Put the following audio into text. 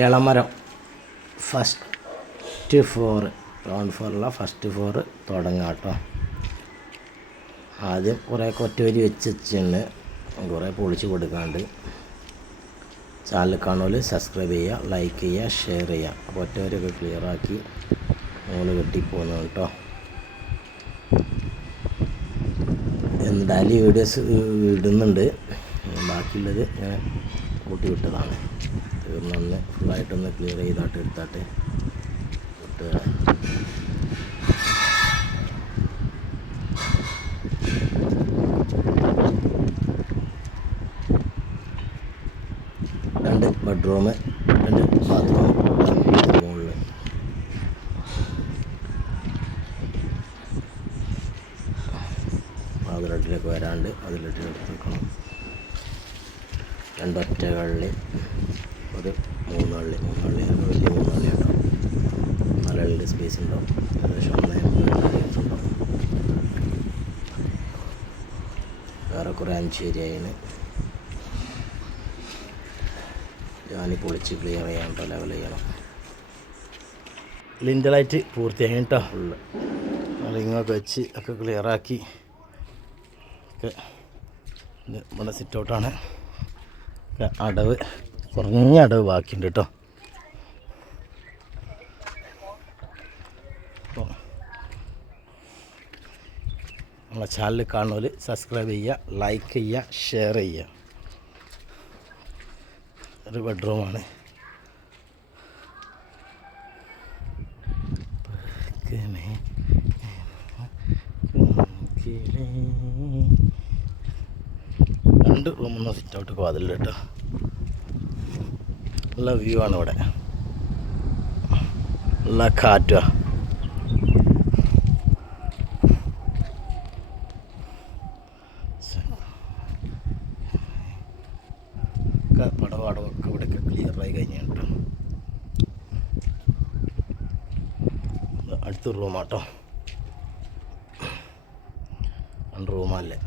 Elamaram first floor, ground ഫ്ലോറുള്ള first floor തുടങ്ങാം കേട്ടോ. ആദ്യം കുറേ കൊറ്റവരി വെച്ചിട്ടുണ്ട്, കുറേ പൊളിച്ച് കൊടുക്കാണ്ട്. ചാനൽ കാണുമല്ലോ, സബ്സ്ക്രൈബ് ചെയ്യുക, ലൈക്ക് ചെയ്യുക, ഷെയർ ചെയ്യുക. അപ്പോൾ ഒറ്റവരൊക്കെ ക്ലിയറാക്കി മുകളിൽ കെട്ടിപ്പോകുന്നു കേട്ടോ. ഡെയിലി വീഡിയോസ് ഇടുന്നുണ്ട്, ബാക്കിയുള്ളത് ഞാൻ കൂട്ടി വിട്ടതാണ്. തീർന്നൊന്ന് ഫുള്ളായിട്ടൊന്ന് ക്ലിയർ ചെയ്താട്ട് എടുത്താട്ട് വിട്ടുക. രണ്ട് ബെഡ്റൂം, രണ്ട് ബാത്റൂം മുകളിൽ. അതിലട്ടിലേക്ക് വരാണ്ട് അതിലട്ടിലെടുത്ത് വെക്കണം. രണ്ടൊറ്റകളിൽ ഒരു മൂന്നുള്ളി വലിയ മൂന്നുള്ളി കേട്ടോ. 4 അള്ളിൻ്റെ സ്പേസ് ഉണ്ടാവും. ഏകദേശം 1.80 ഉണ്ടാവും. വേറെ കുറേ 5 ഏരിയയിന് ഞാൻ പൊളിച്ച് ക്ലിയർ ചെയ്യാൻ കേട്ടോ, ലെവൽ ചെയ്യണം. ലിൻഡലായിട്ട് പൂർത്തിയായി കേട്ടോ. ഫുള്ള് റിങ്ങൊക്കെ വെച്ച് ഒക്കെ ക്ലിയറാക്കി ഒക്കെ. നമ്മുടെ സിറ്റ് ഔട്ടാണ്. അടവ് കുറഞ്ഞ അടവ് ബാക്കിയുണ്ട് കേട്ടോ. അപ്പോൾ നമ്മളെ ചാനൽ കാണുന്നവർ സബ്സ്ക്രൈബ് ചെയ്യുക, ലൈക്ക് ചെയ്യുക, ഷെയർ ചെയ്യുക. ഒരു ബെഡ്റൂമാണ്. രണ്ട് റൂമൊന്ന് സിറ്റ് ഔട്ട് വാതിൽ കേട്ടോ. നല്ല വ്യൂ ആണ് ഇവിടെ, നല്ല കാറ്റുക. പടവാടമൊക്കെ ഇവിടെയൊക്കെ ക്ലിയറായി കഴിഞ്ഞ കേട്ടോ. അടുത്ത റൂമാട്ടോ, രണ്ട് റൂമല്ലേ.